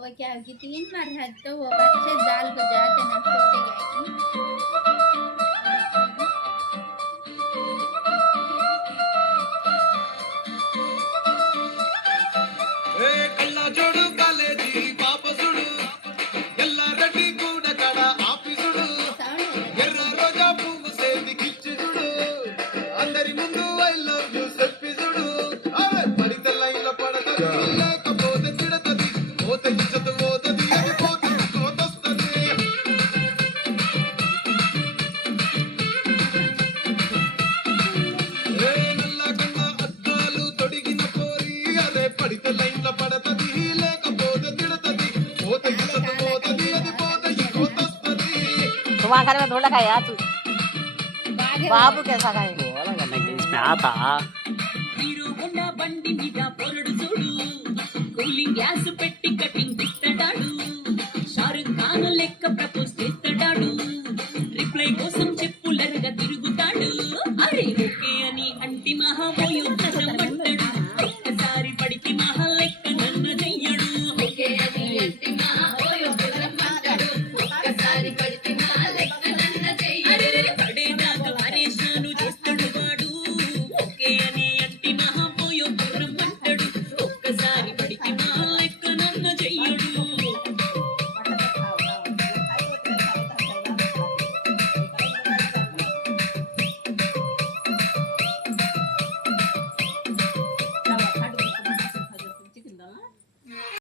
वो क्या कि 3 बार है तो वो अच्छे दाल को जाते ना छोटे गए ఏ కళ్ళ జోడు కాలేజీ పాపసుడు ఎల్లారెడ్డి కూడా కడ ఆఫీసుడు ఎర్ర రోజా పువ్వు సేతికిచ్చి చూడు అందరి ముందు ఐ లవ్ యూ చెప్పి చూడు అవే పడితే లైన్లో పడతది లేకపోతే తిడతది పోతే ఇచ్చదు పోతది అది పోతే కోతొస్తది ఏ నల్లగన్న అద్దాలు తొడిగిన పోరి అదే పడితే లైన్లో పడతది లేకపోతే తిడతది పోతే ఇచ్చదు పోతది అది పోతే కోతొస్తది तुम्हारे घर में थोड़ा खाया तू बाबू कैसा खाए बोला करने के इसमें आता హీరో హోండా బండి మీద పొరడు చూడు కూలింగ్ గ్యాస్ పెట్టి కటింగ్ ఇస్తాడాడు షారుఖ్ ఖాన్ లెక్క ప్రపోజ్ చేస్తాడాడు రిప్లై కోసం చెప్పులరగా తిరుగుతాడు అరే ఓకే అని అంటి మహామోయు